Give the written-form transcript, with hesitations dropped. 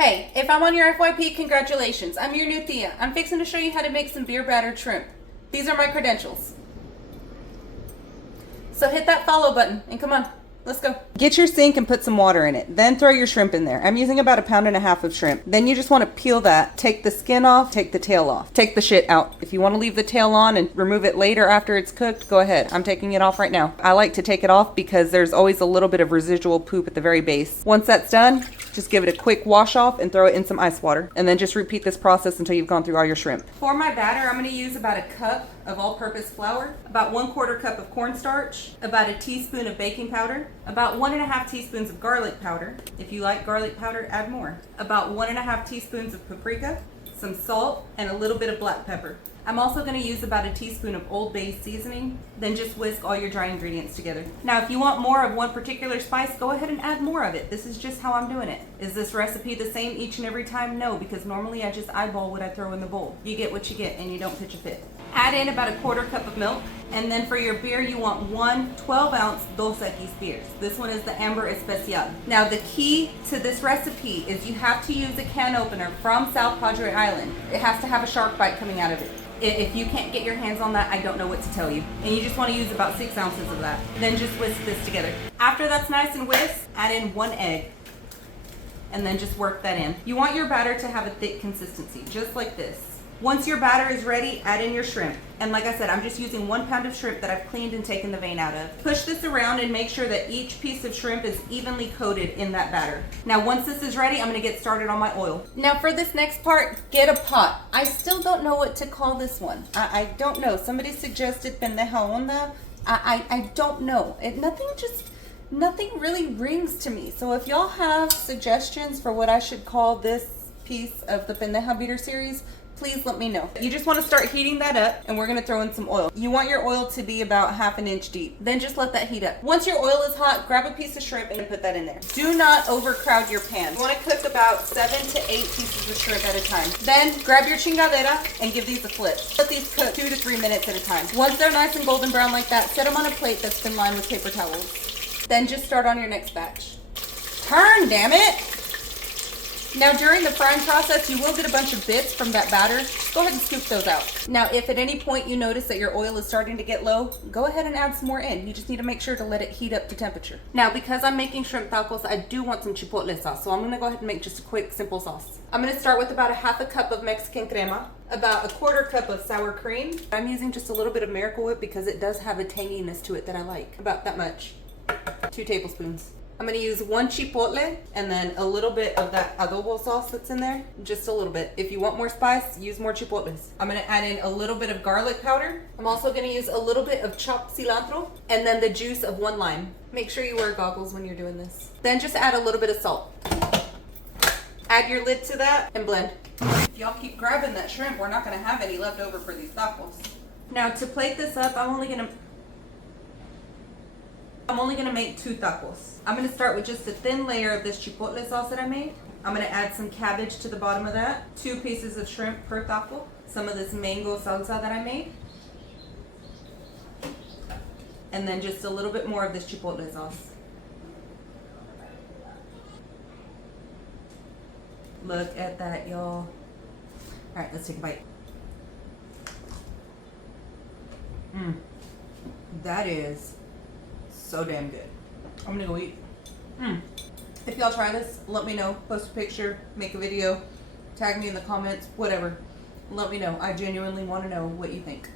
Hey, if I'm on your FYP, congratulations. I'm your new Thea. I'm fixing to show you how to make some beer-battered shrimp. These are my credentials. So hit that follow button and come on, let's go. Get your sink and put some water in it. Then throw your shrimp in there. I'm using about 1.5 pounds of shrimp. Then you just want to peel that, take the skin off, take the tail off. Take the shit out. If you want to leave the tail on and remove it later after it's cooked, go ahead. I'm taking it off right now. I like to take it off because there's always a little bit of residual poop at the very base. Once that's done, just give it a quick wash off and throw it in some ice water. And then just repeat this process until you've gone through all your shrimp. For my batter, I'm going to use about 1 cup of all-purpose flour, about 1/4 cup of cornstarch, about 1 teaspoon of baking powder, about 1.5 teaspoons of garlic powder. If you like garlic powder, add more. About 1.5 teaspoons of paprika, some salt, and a little bit of black pepper. I'm also going to use about 1 teaspoon of Old Bay seasoning, then just whisk all your dry ingredients together. Now, if you want more of one particular spice, go ahead and add more of it. This is just how I'm doing it. Is this recipe the same each and every time? No, because normally I just eyeball what I throw in the bowl. You get what you get and you don't pitch a fit. Add in about 1/4 cup of milk, and then for your beer, you want 1 12-ounce Dos Equis beers. This one is the Amber Especial. Now, the key to this recipe is you have to use a can opener from South Padre Island. It has to have a shark bite coming out of it. If you can't get your hands on that, I don't know what to tell you. And you just want to use about 6 ounces of that. Then just whisk this together. After that's nice and whisked, add in 1 egg. And then just work that in. You want your batter to have a thick consistency, just like this. Once your batter is ready, add in your shrimp. And like I said, I'm just using 1 pound of shrimp that I've cleaned and taken the vein out of. Push this around and make sure that each piece of shrimp is evenly coated in that batter. Now, once this is ready, I'm gonna get started on my oil. Now for this next part, get a pot. I still don't know what to call this one. I don't know. Somebody suggested pendeja onda. I don't know. Nothing really rings to me. So if y'all have suggestions for what I should call this piece of the pendeja beater series, please let me know. You just want to start heating that up, and we're going to throw in some oil. You want your oil to be about 1/2 inch deep. Then just let that heat up. Once your oil is hot, grab a piece of shrimp and put that in there. Do not overcrowd your pan. You want to cook about 7 to 8 pieces of shrimp at a time. Then grab your chingadera and give these a flip. Let these cook 2 to 3 minutes at a time. Once they're nice and golden brown like that, set them on a plate that's been lined with paper towels. Then just start on your next batch. Turn, damn it! Now, during the frying process, you will get a bunch of bits from that batter. Go ahead and scoop those out. Now, if at any point you notice that your oil is starting to get low, go ahead and add some more in. You just need to make sure to let it heat up to temperature. Now, because I'm making shrimp tacos, I do want some chipotle sauce. So I'm gonna go ahead and make just a quick, simple sauce. I'm gonna start with about 1/2 cup of Mexican crema, about 1/4 cup of sour cream. I'm using just a little bit of Miracle Whip because it does have a tanginess to it that I like. About that much. 2 tablespoons. I'm going to use 1 chipotle and then a little bit of that adobo sauce that's in there. Just a little bit. If you want more spice, use more chipotles. I'm going to add in a little bit of garlic powder. I'm also going to use a little bit of chopped cilantro and then the juice of 1 lime. Make sure you wear goggles when you're doing this. Then just add a little bit of salt. Add your lid to that and blend. If y'all keep grabbing that shrimp, we're not going to have any left over for these tacos. Now to plate this up, I'm only going to make 2 tacos. I'm going to start with just a thin layer of this chipotle sauce that I made. I'm going to add some cabbage to the bottom of that. 2 pieces of shrimp per taco. Some of this mango salsa that I made. And then just a little bit more of this chipotle sauce. Look at that, y'all. Alright, let's take a bite. That is so damn good. I'm gonna go eat. If y'all try this, let me know. Post a picture, make a video, tag me in the comments, whatever. Let me know. I genuinely want to know what you think.